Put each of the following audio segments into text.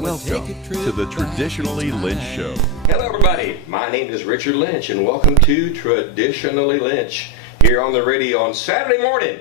Welcome to the Traditionally Lynch Show. Hello everybody, my name is Richard Lynch and welcome to Traditionally Lynch here on the radio on Saturday morning.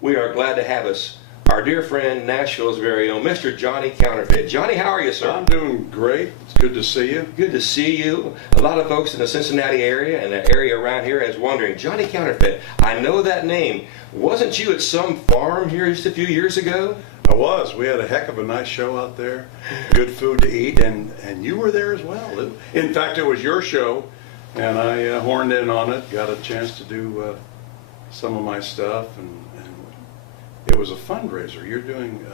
We are glad to have us our dear friend, Nashville's very own, Mr. Johnny Counterfit. Johnny, how are you, sir? I'm doing great. It's good to see you. Good to see you. A lot of folks in the Cincinnati area and the area around here is wondering, Johnny Counterfit, I know that name. Wasn't you at some farm here just a few years ago? I was. We had a heck of a nice show out there. Good food to eat, and you were there as well. In fact, it was your show, and I horned in on it, got a chance to do some of my stuff, and it was a fundraiser. You're doing,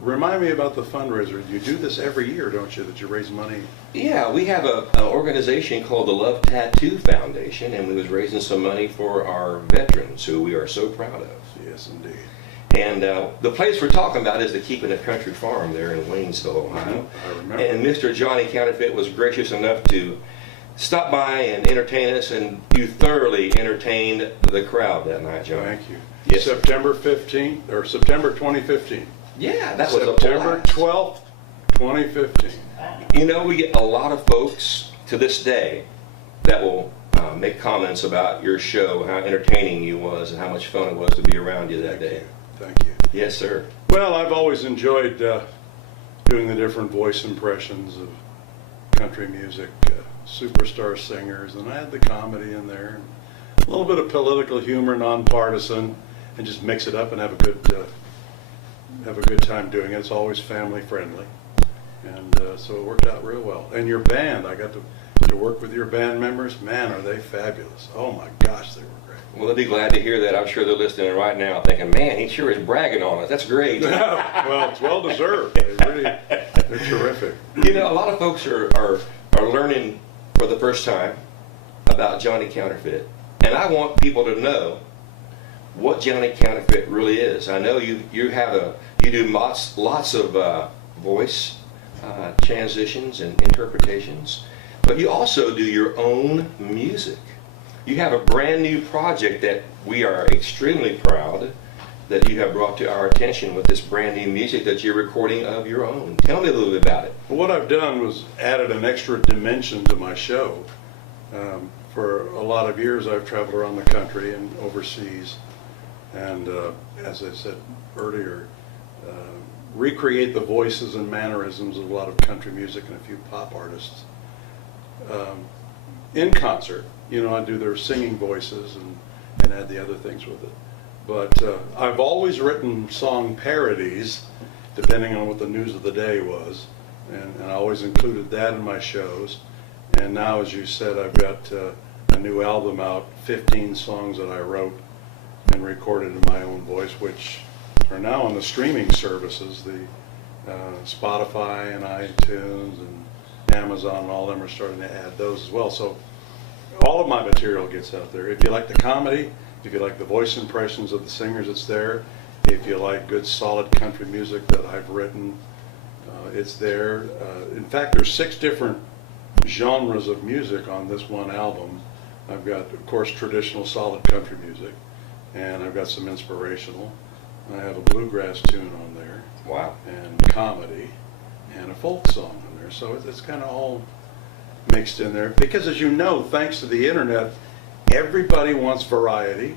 remind me about the fundraiser. You do this every year, don't you, that you raise money? Yeah, we have an organization called the Love Tattoo Foundation, and we was raising some money for our veterans, who we are so proud of. Yes, indeed. And the place we're talking about is the Keeping a Country Farm there in Waynesville, Ohio. I remember. And Mr. Johnny Counterfit was gracious enough to stop by and entertain us, and you thoroughly entertained the crowd that night, Johnny. Thank you. Yes. September 15th, or September 2015. Yeah, that was September a blast. 12th, 2015. You know, we get a lot of folks to this day that will make comments about your show, how entertaining you was, and how much fun it was to be around you that day. Thank you. Yes, sir. Well, I've always enjoyed doing the different voice impressions of country music, superstar singers, and I had the comedy in there, a little bit of political humor, nonpartisan, and just mix it up and have a good time doing it. It's always family friendly, and so it worked out real well. And your band, I got to work with your band members. Man, are they fabulous! Oh my gosh, they were great. Well, they'll be glad to hear that. I'm sure they're listening right now thinking, man, he sure is bragging on us. That's great. Well, it's well deserved. They're terrific. You know, a lot of folks are learning for the first time about Johnny Counterfit, and I want people to know what Johnny Counterfit really is. I know you do lots of voice transitions and interpretations, but you also do your own music. You have a brand new project that we are extremely proud that you have brought to our attention with this brand new music that you're recording of your own. Tell me a little bit about it. Well, what I've done was added an extra dimension to my show. For a lot of years I've traveled around the country and overseas, and as I said earlier, recreate the voices and mannerisms of a lot of country music and a few pop artists in concert. You know, I do their singing voices and add the other things with it. But I've always written song parodies, depending on what the news of the day was, and I always included that in my shows. And now, as you said, I've got a new album out, 15 songs that I wrote and recorded in my own voice, which are now on the streaming services. The Spotify and iTunes and Amazon and all of them are starting to add those as well. So all of my material gets out there. If you like the comedy, if you like the voice impressions of the singers, it's there. If you like good solid country music that I've written, it's there. In fact, there's 6 different genres of music on this one album. I've got, of course, traditional solid country music, and I've got some inspirational. I have a bluegrass tune on there. Wow. And comedy, and a folk song on there. So it's kind of all mixed in there. Because as you know, thanks to the internet, everybody wants variety,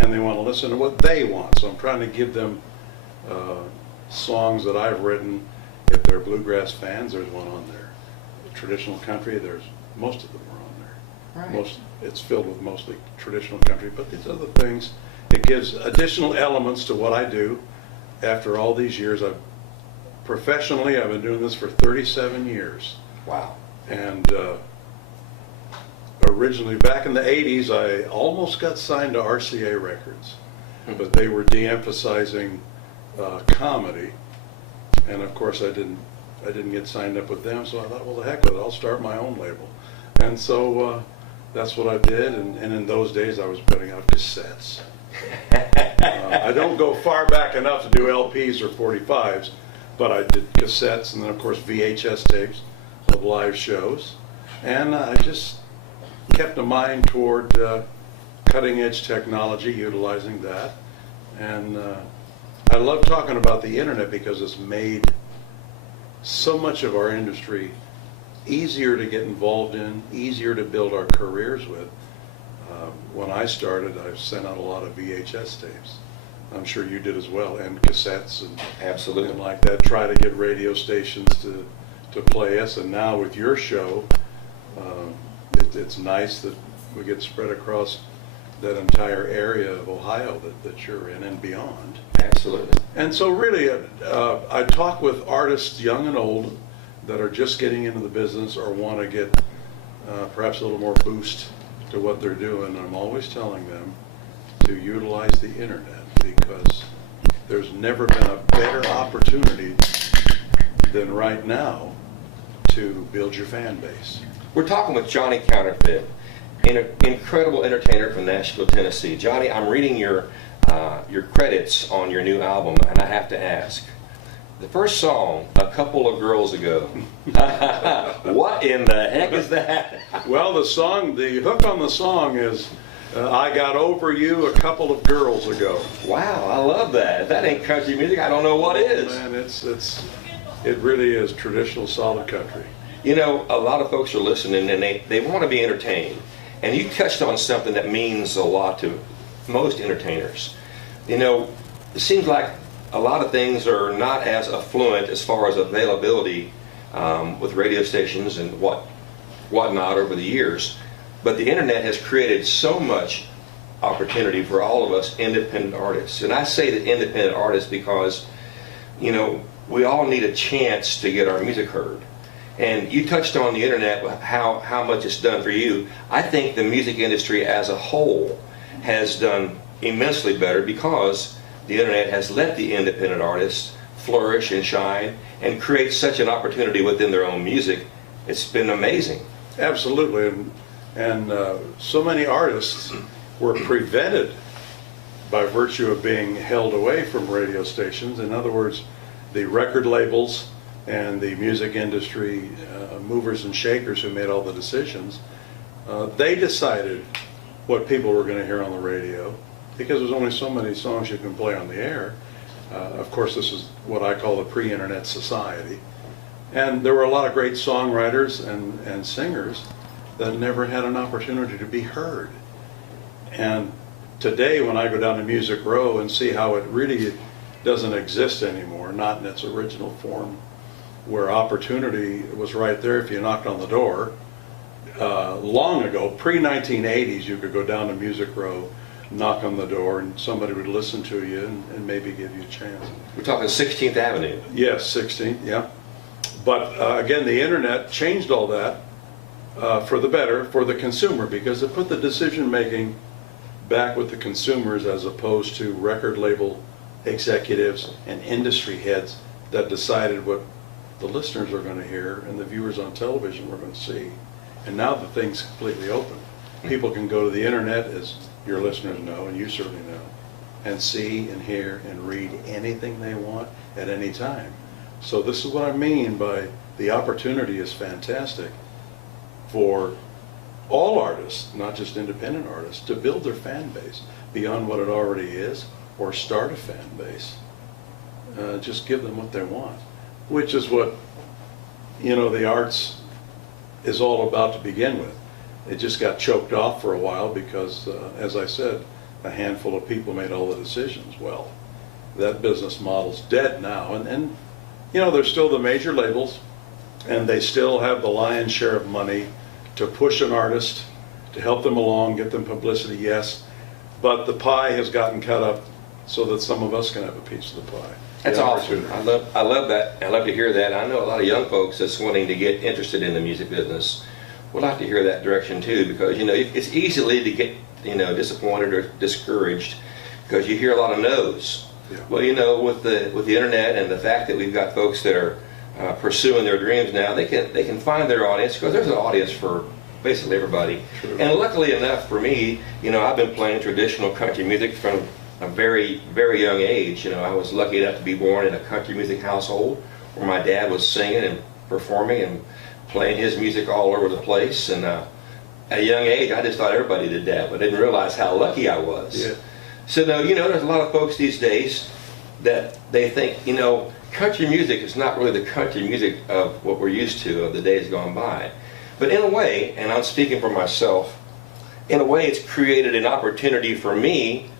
and they want to listen to what they want. So I'm trying to give them songs that I've written. If they're bluegrass fans, there's one on there. Traditional country, most of them are on there. Right. It's filled with mostly traditional country, but these other things, it gives additional elements to what I do. After all these years, professionally, I've been doing this for 37 years. Wow. And originally, back in the 80s, I almost got signed to RCA Records, but they were de-emphasizing comedy, and of course I didn't get signed up with them, so I thought, well, the heck with it, I'll start my own label. And so that's what I did, and in those days I was putting out cassettes. I don't go far back enough to do LPs or 45s, but I did cassettes, and then of course VHS tapes of live shows, and I just kept a mind toward cutting edge technology, utilizing that, and I love talking about the internet because it's made so much of our industry easier to get involved in, easier to build our careers with. When I started, I sent out a lot of VHS tapes. I'm sure you did as well, and cassettes and Absolutely. and like that. Try to get radio stations to play us. And now with your show, it's nice that we get spread across that entire area of Ohio that you're in and beyond. Absolutely. And so really, I talk with artists, young and old, that are just getting into the business or want to get perhaps a little more boost to what they're doing. I'm always telling them to utilize the internet, because there's never been a better opportunity than right now to build your fan base. We're talking with Johnny Counterfit, an incredible entertainer from Nashville, Tennessee. Johnny, I'm reading your credits on your new album, and I have to ask, the first song, A Couple of Girls Ago, what in the heck is that? Well, the hook on the song is, I got over you a couple of girls ago. Wow, I love that. If that ain't country music, I don't know what is. Man, it really is traditional solid country. You know, a lot of folks are listening and they want to be entertained. And you touched on something that means a lot to most entertainers. You know, it seems like a lot of things are not as affluent as far as availability with radio stations and whatnot over the years. But the internet has created so much opportunity for all of us independent artists. And I say that independent artists because, you know, we all need a chance to get our music heard. And you touched on the internet, how much it's done for you. I think the music industry as a whole has done immensely better because the internet has let the independent artists flourish and shine and create such an opportunity within their own music. It's been amazing. Absolutely. And so many artists were prevented by virtue of being held away from radio stations. In other words, the record labels and the music industry movers and shakers who made all the decisions, they decided what people were going to hear on the radio, because there's only so many songs you can play on the air. Of course, this is what I call the pre-internet society. And there were a lot of great songwriters and singers that never had an opportunity to be heard. And today, when I go down to Music Row and see how it really doesn't exist anymore, not in its original form, where opportunity was right there if you knocked on the door. Long ago, pre-1980s, you could go down to Music Row, knock on the door, and somebody would listen to you and maybe give you a chance. We're talking 16th Avenue. Yes, 16th, yeah. But again, the internet changed all that for the better for the consumer, because it put the decision-making back with the consumers as opposed to record label executives and industry heads that decided what the listeners are going to hear and the viewers on television were going to see. And now the thing's completely open. People can go to the internet, as your listeners know, and you certainly know, and see and hear and read anything they want at any time. So this is what I mean by the opportunity is fantastic for all artists, not just independent artists, to build their fan base beyond what it already is, or start a fan base. Just give them what they want, which is what, you know, the arts is all about to begin with. It just got choked off for a while because, as I said, a handful of people made all the decisions. Well, that business model's dead now, and you know, there's still the major labels, and they still have the lion's share of money to push an artist, to help them along, get them publicity, yes, but the pie has gotten cut up so that some of us can have a piece of the pie. That's awesome. I love that. I love to hear that. I know a lot of young folks that's wanting to get interested in the music business would like to hear that direction too, because, you know, it's easily to get, you know, disappointed or discouraged because you hear a lot of no's. Yeah. Well, you know, with the internet and the fact that we've got folks that are pursuing their dreams now, they can find their audience, because there's an audience for basically everybody. True. And luckily enough for me, you know, I've been playing traditional country music from a very, very young age. You know, I was lucky enough to be born in a country music household where my dad was singing and performing and playing his music all over the place. And at a young age, I just thought everybody did that, but I didn't realize how lucky I was. Yeah. So, no, you know, there's a lot of folks these days that they think, you know, country music is not really the country music of what we're used to of the days gone by. But in a way, and I'm speaking for myself, in a way it's created an opportunity for me,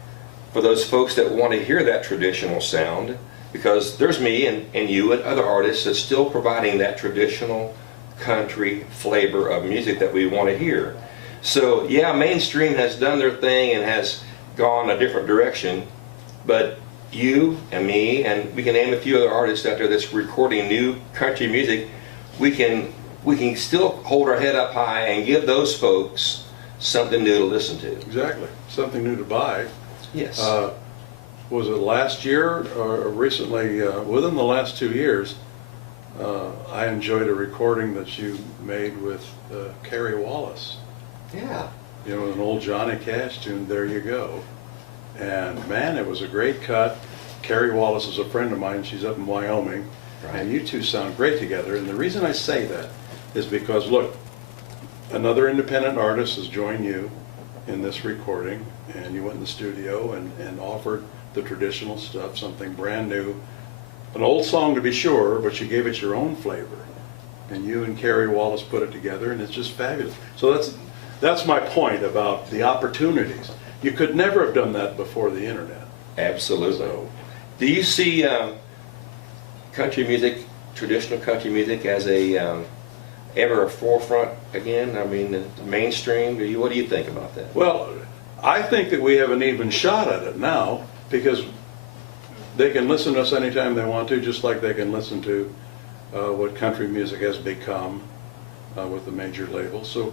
for those folks that want to hear that traditional sound, because there's me and you and other artists that's still providing that traditional country flavor of music that we want to hear. So yeah, mainstream has done their thing and has gone a different direction, but you and me, and we can name a few other artists out there that's recording new country music, we can still hold our head up high and give those folks something new to listen to. Exactly, something new to buy. Yes. Was it last year or recently, within the last 2 years, I enjoyed a recording that you made with Carrie Wallace. Yeah. You know, an old Johnny Cash tune, There You Go. And man, it was a great cut. Carrie Wallace is a friend of mine, she's up in Wyoming. Right. And you two sound great together. And the reason I say that is because, look, another independent artist has joined you in this recording, and you went in the studio and offered the traditional stuff, something brand new. An old song to be sure, but you gave it your own flavor. And you and Carrie Wallace put it together, and it's just fabulous. So that's my point about the opportunities. You could never have done that before the internet. Absolutely. So, do you see country music, traditional country music, as ever a forefront again? I mean, the mainstream. What do you think about that? well, I think that we have an even shot at it now, because they can listen to us anytime they want to, just like they can listen to what country music has become with the major labels. So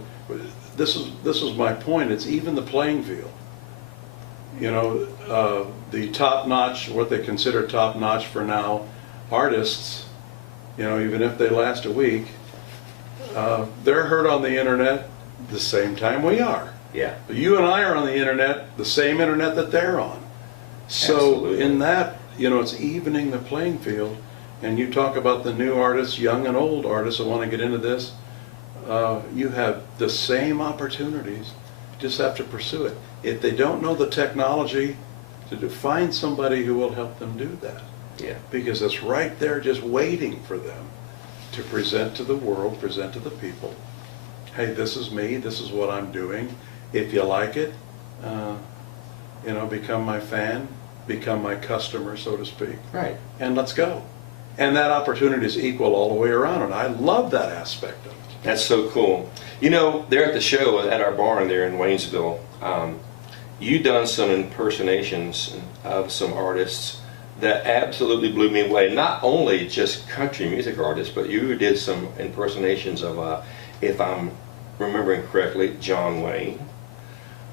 this is my point. It's even the playing field. You know, the top-notch, what they consider top-notch for now, artists, you know, even if they last a week, they're heard on the internet the same time we are. Yeah. You and I are on the internet, the same internet that they're on. So Absolutely. in that, you know, it's evening the playing field. And you talk about the new artists, young and old artists that want to get into this. You have the same opportunities, you just have to pursue it. If they don't know the technology, to find somebody who will help them do that. Yeah. Because it's right there just waiting for them to present to the world, present to the people. Hey, this is me, this is what I'm doing. If you like it, you know, become my fan, become my customer, so to speak. Right. And let's go. And that opportunity is equal all the way around, and I love that aspect of it. That's so cool. You know, there at the show at our barn there in Waynesville, you done some impersonations of some artists that absolutely blew me away. Not only just country music artists, but you did some impersonations of, if I'm remembering correctly, John Wayne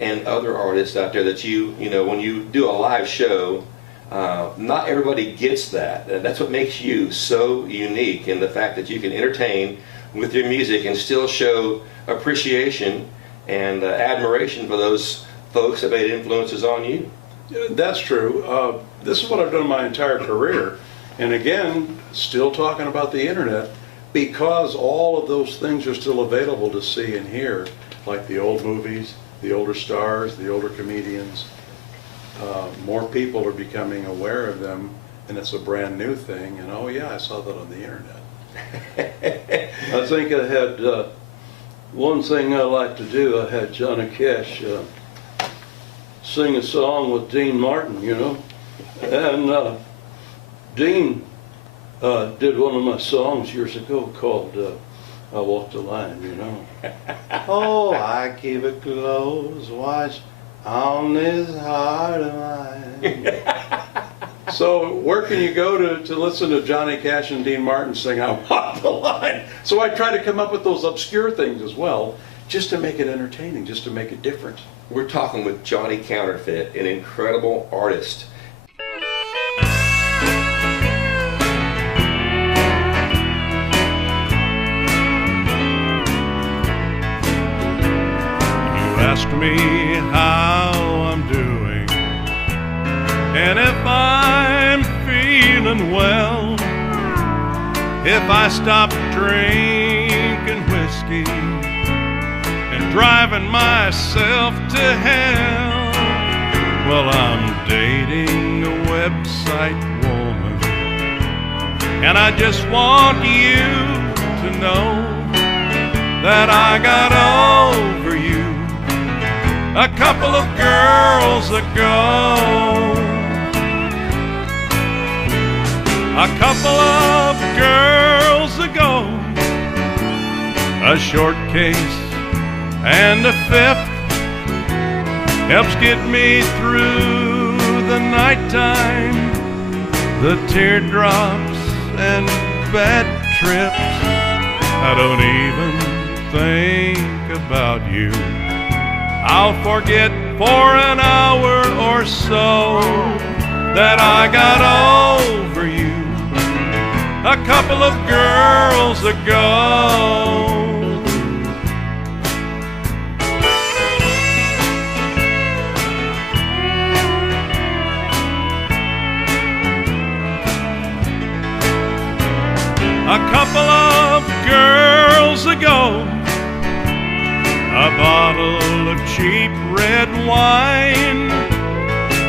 and other artists out there that you know, when you do a live show, not everybody gets that. And that's what makes you so unique, in the fact that you can entertain with your music and still show appreciation and admiration for those folks that made influences on you. Yeah, that's true. This is what I've done my entire career. And again, still talking about the internet, because all of those things are still available to see and hear, like the old movies, the older stars, the older comedians. More people are becoming aware of them, and it's a brand new thing. And oh yeah, I saw that on the internet. I think I had one thing I like to do. I had Johnny Cash sing a song with Dean Martin, you know, and Dean did one of my songs years ago called I Walk the Line, you know. Oh, I keep a close watch on this heart of mine. So where can you go to listen to Johnny Cash and Dean Martin sing I Walk the Line? So I try to come up with those obscure things as well, just to make it entertaining, just to make it different. We're talking with Johnny Counterfit, an incredible artist. Ask me how I'm doing, and if I'm feeling well, if I stop drinking whiskey and driving myself to hell. Well, I'm dating a website woman And I just want you to know that I got over you a couple of girls ago. A couple of girls ago, a short case and a fifth helps get me through the nighttime, the teardrops and bad trips. I don't even think about you. I'll forget for an hour or so that I got over you a couple of girls ago. A couple of girls ago, a bottle of cheap red wine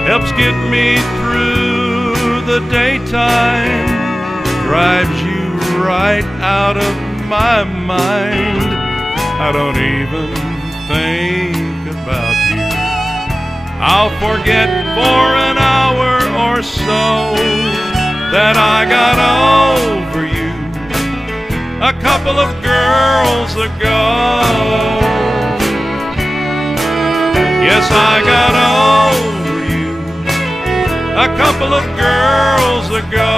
helps get me through the daytime, drives you right out of my mind. I don't even think about you. I'll forget for an hour or so that I got over you a couple of girls ago. Yes, I got over you a couple of girls ago.